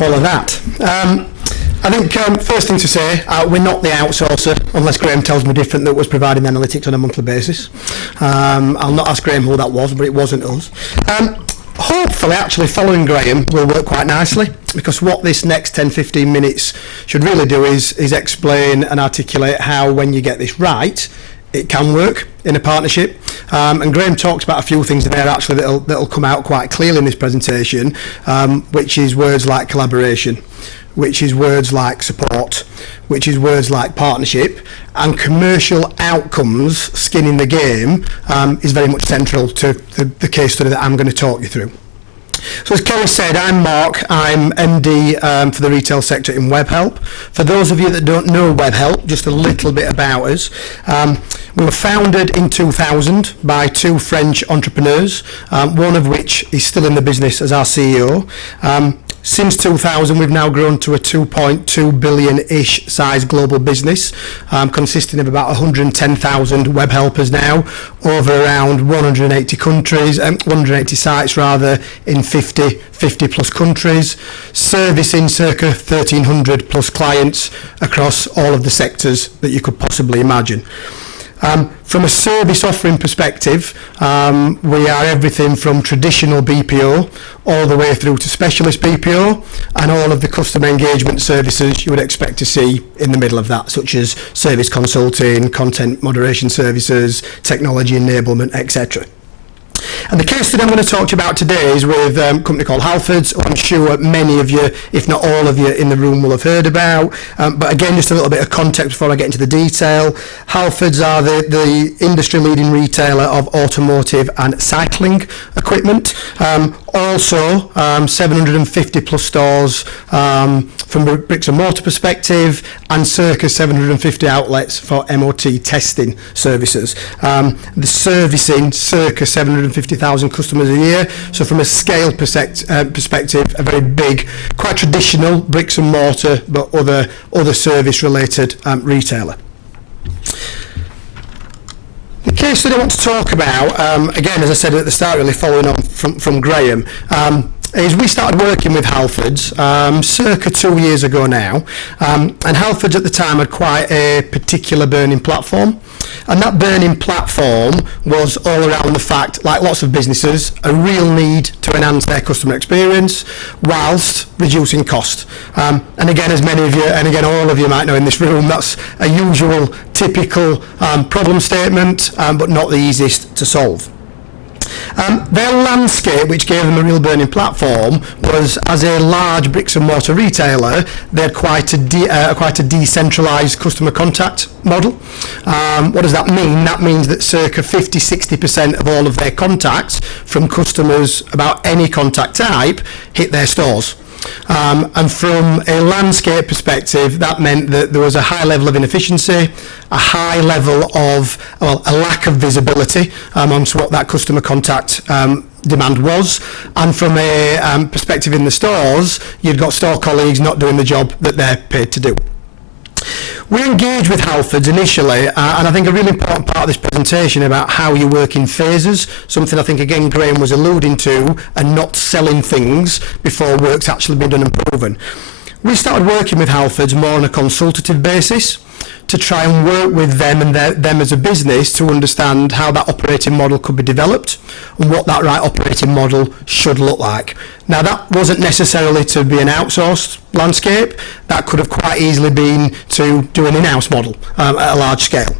follow that. I think first thing to say, we're not the outsourcer, unless Graham tells me different, that was providing the analytics on a monthly basis. I'll not ask Graham who that was, but it wasn't us. Hopefully, actually, following Graham will work quite nicely, because what this next 10-15 minutes should really do is explain and articulate how, when you get this right, it can work in a partnership. And Graham talked about a few things there actually that'll come out quite clearly in this presentation, which is words like collaboration, which is words like support, which is words like partnership, and commercial outcomes, skin in the game, is very much central to the case study that I'm going to talk you through. So as Kelly said, I'm Mark. I'm MD for the retail sector in Webhelp. For those of you that don't know Webhelp, just a little bit about us. We were founded in 2000 by two French entrepreneurs, one of which is still in the business as our CEO. Since 2000, we've now grown to a 2.2 billion-ish size global business, consisting of about 110,000 web helpers now, over around 180 countries, 180 sites rather, in 50 plus countries, servicing circa 1,300 plus clients across all of the sectors that you could possibly imagine. From a service offering perspective, we are everything from traditional BPO all the way through to specialist BPO and all of the customer engagement services you would expect to see in the middle of that, such as service consulting, content moderation services, technology enablement, etc. And the case that I'm going to talk to you about today is with a company called Halfords, who I'm sure many of you, if not all of you in the room, will have heard about. But again, just a little bit of context before I get into the detail. Halfords are the industry-leading retailer of automotive and cycling equipment. Also, 750 plus stores from a bricks and mortar perspective, and circa 750 outlets for MOT testing services. The servicing circa 750,000 customers a year. So from a scale perspective, a very big, quite traditional bricks and mortar, but other service-related retailer. The case that I want to talk about, again, as I said at the start, really following on from Graham, is we started working with Halfords circa 2 years ago now, and Halfords at the time had quite a particular burning platform, and that burning platform was all around the fact, like lots of businesses, a real need to enhance their customer experience whilst reducing cost. And again, as many of you, and again all of you might know in this room, that's a usual, typical problem statement, but not the easiest to solve. Their landscape, which gave them a real burning platform, was as a large bricks and mortar retailer, they had quite a decentralised customer contact model. What does that mean? That means that circa 50-60% of all of their contacts from customers about any contact type hit their stores. And from a landscape perspective, that meant that there was a high level of inefficiency, a high level of, well, a lack of visibility onto what that customer contact demand was. And from a perspective in the stores, you've got store colleagues not doing the job that they're paid to do. We engaged with Halfords initially, and I think a really important part of this presentation about how you work in phases, something I think again Graham was alluding to, and not selling things before work's actually been done and proven. We started working with Halfords more on a consultative basis to try and work with them and them as a business to understand how that operating model could be developed and what that right operating model should look like. Now, that wasn't necessarily to be an outsourced landscape. That could have quite easily been to do an in-house model at a large scale.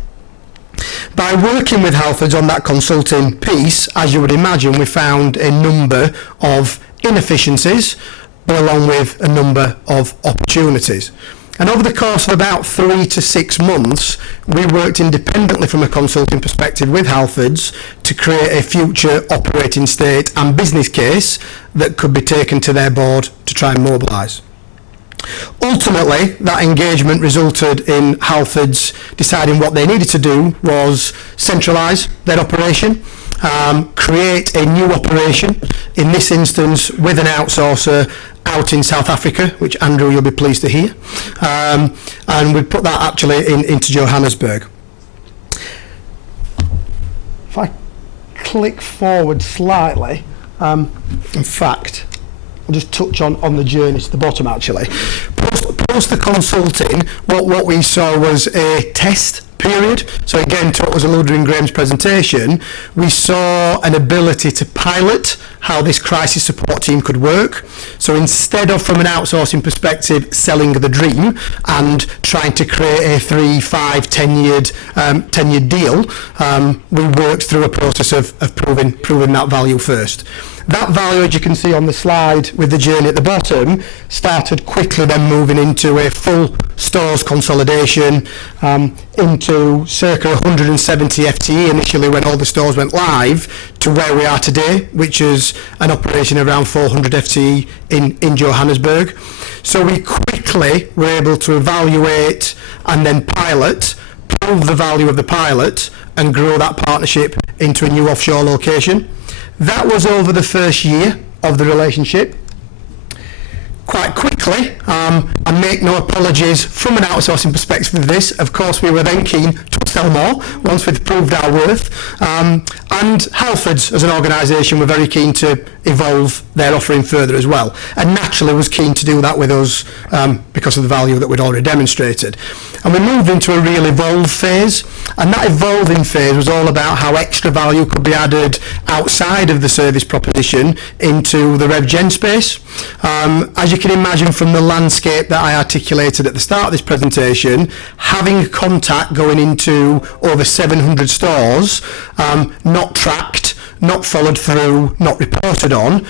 By working with Halfords on that consulting piece, as you would imagine, we found a number of inefficiencies, but along with a number of opportunities. And over the course of about 3 to 6 months, we worked independently from a consulting perspective with Halfords to create a future operating state and business case that could be taken to their board to try and mobilise. Ultimately, that engagement resulted in Halfords deciding what they needed to do was centralise their operation, create a new operation, in this instance with an outsourcer out in South Africa, which Andrew, you'll be pleased to hear, and we put that actually into Johannesburg. If I click forward slightly, in fact, I'll just touch on the journey to the bottom actually. Post the consulting, what we saw was a test period. So again, to what was alluded in Graham's presentation, we saw an ability to pilot how this crisis support team could work. So instead of, from an outsourcing perspective, selling the dream and trying to create a 3, 5, 10-year deal, we worked through a process of proving that value first. That value, as you can see on the slide with the journey at the bottom, started quickly then moving into a full stores consolidation, into circa 170 FTE initially when all the stores went live, to where we are today, which is an operation around 400 FTE in Johannesburg. So we quickly were able to evaluate and then pilot, prove the value of the pilot, and grow that partnership into a new offshore location. That was over the first year of the relationship. Quite quickly, and make no apologies from an outsourcing perspective of this, of course we were then keen to sell more once we'd proved our worth, and Halfords as an organisation were very keen to evolve their offering further as well, and naturally was keen to do that with us because of the value that we'd already demonstrated. And we moved into a real evolve phase, and that evolving phase was all about how extra value could be added outside of the service proposition into the rev gen space. As you can imagine from the landscape that I articulated at the start of this presentation, having contact going into over 700 stores, not tracked, not followed through, not reported on,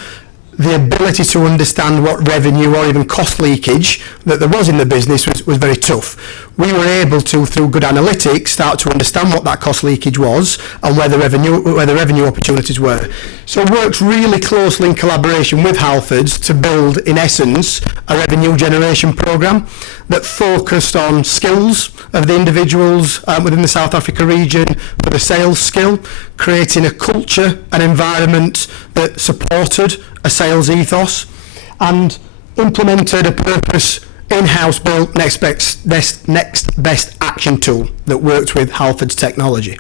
the ability to understand what revenue or even cost leakage that there was in the business was very tough. We were able to, through good analytics, start to understand what that cost leakage was and where the revenue opportunities were. So worked really closely in collaboration with Halfords to build, in essence, a revenue generation programme that focused on skills of the individuals within the South Africa region for the sales skill, creating a culture, an environment that supported a sales ethos, and implemented a purpose in-house built next best action tool that worked with Halfords technology.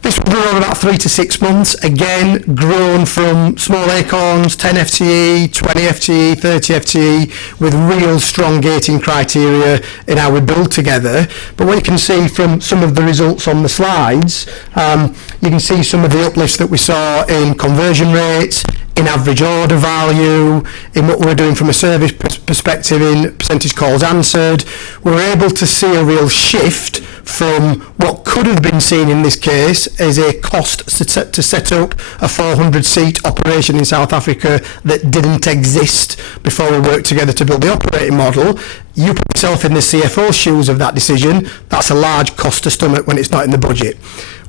This will grow about 3 to 6 months, again grown from small acorns, 10 FTE, 20 FTE, 30 FTE, with real strong gating criteria in how we build together. But what you can see from some of the results on the slides, you can see some of the uplifts that we saw in conversion rates, in average order value, in what we're doing from a service perspective in percentage calls answered. We're able to see a real shift from what could have been seen in this case as a cost to set up a 400-seat operation in South Africa that didn't exist before we worked together to build the operating model. You put yourself in the CFO's shoes of that decision, that's a large cost to stomach when it's not in the budget.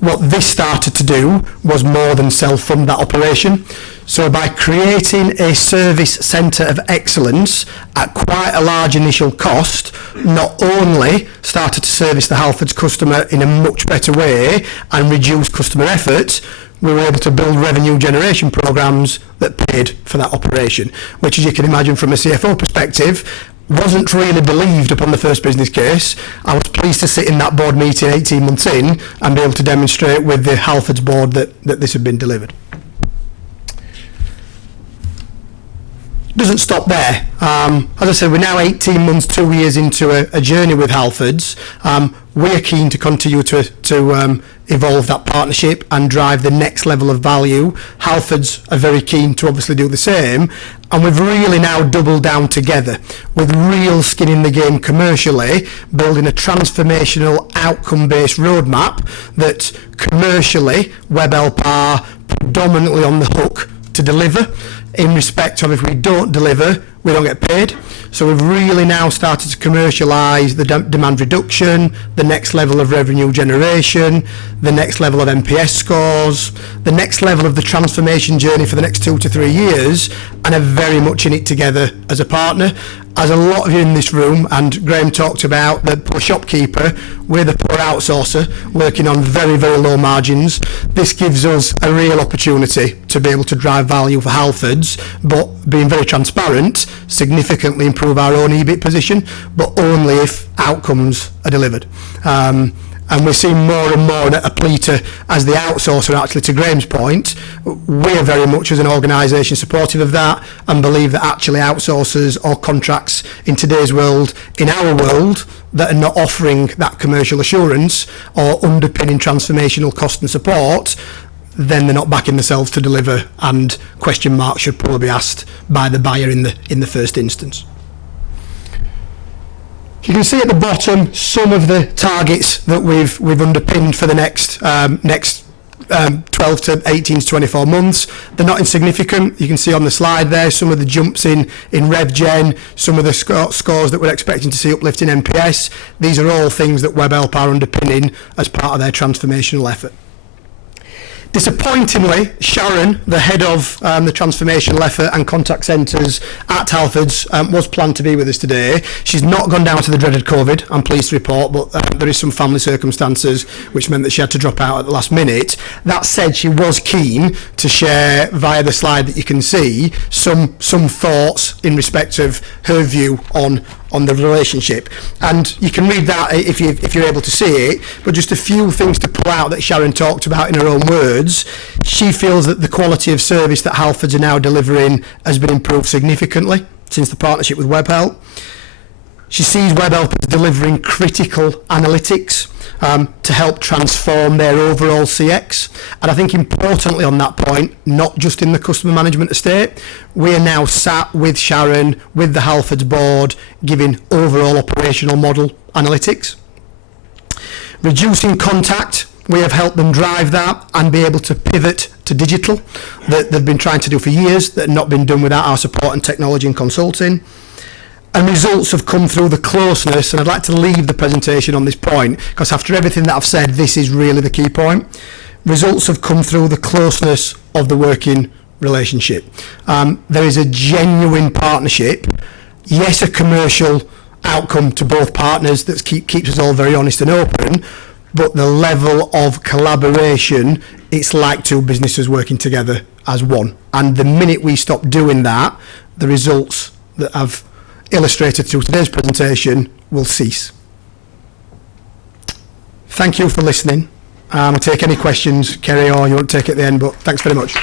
What this started to do was more than self-fund that operation. So by creating a service centre of excellence at quite a large initial cost, not only started to service the Halfords customer in a much better way and reduce customer effort, we were able to build revenue generation programs that paid for that operation, which, as you can imagine from a CFO perspective, wasn't really believed upon the first business case. I was pleased to sit in that board meeting 18 months in and be able to demonstrate with the Halfords board that this had been delivered. Doesn't stop there. As I said, we're now 18 months, 2 years into a journey with Halfords. We're keen to continue to evolve that partnership and drive the next level of value. Halfords are very keen to obviously do the same, and we've really now doubled down together with real skin in the game commercially, building a transformational outcome-based roadmap that commercially Webhelp are predominantly on the hook to deliver, in respect of if we don't deliver, we don't get paid. So we've really now started to commercialise the demand reduction, the next level of revenue generation, the next level of NPS scores, the next level of the transformation journey for the next 2 to 3 years, and are very much in it together as a partner. As a lot of you in this room, and Graham talked about the poor shopkeeper, we're the poor outsourcer working on very, very low margins. This gives us a real opportunity to be able to drive value for Halfords, but being very transparent, significantly improve our own EBIT position, but only if outcomes are delivered. and we're seeing more and more a plea to, as the outsourcer, actually, to Graham's point, we're very much as an organisation supportive of that and believe that actually outsourcers or contracts in today's world, in our world, that are not offering that commercial assurance or underpinning transformational cost and support, then they're not backing themselves to deliver, and question marks should probably be asked by the buyer in the first instance. You can see at the bottom some of the targets that we've underpinned for the next 12 to 18 to 24 months. They're not insignificant. You can see on the slide there some of the jumps in RevGen, some of the scores that we're expecting to see uplift in NPS. These are all things that Webhelp are underpinning as part of their transformational effort. Disappointingly, Sharon, the head of the transformational effort and contact centres at Halfords, was planned to be with us today. She's not gone down to the dreaded COVID, I'm pleased to report, but there is some family circumstances which meant that she had to drop out at the last minute. That said, she was keen to share via the slide that you can see some thoughts in respect of her view on the relationship, and you can read that if you're able to see it, but just a few things to pull out that Sharon talked about in her own words. She feels that the quality of service that Halfords are now delivering has been improved significantly since the partnership with Webhelp. She sees Webhelp as delivering critical analytics to help transform their overall CX. And I think importantly on that point, not just in the customer management estate, we are now sat with Sharon, with the Halfords board, giving overall operational model analytics. Reducing contact, we have helped them drive that and be able to pivot to digital that they've been trying to do for years, that have not been done without our support and technology and consulting. And results have come through the closeness, and I'd like to leave the presentation on this point, because after everything that I've said, this is really the key point. Results have come through the closeness of the working relationship. There is a genuine partnership, yes, a commercial outcome to both partners that keeps us all very honest and open, but the level of collaboration, it's like two businesses working together as one. And the minute we stop doing that, the results that I've illustrated through today's presentation will cease. Thank you for listening. I'll take any questions, Kerry, or you won't take it at the end, but thanks very much.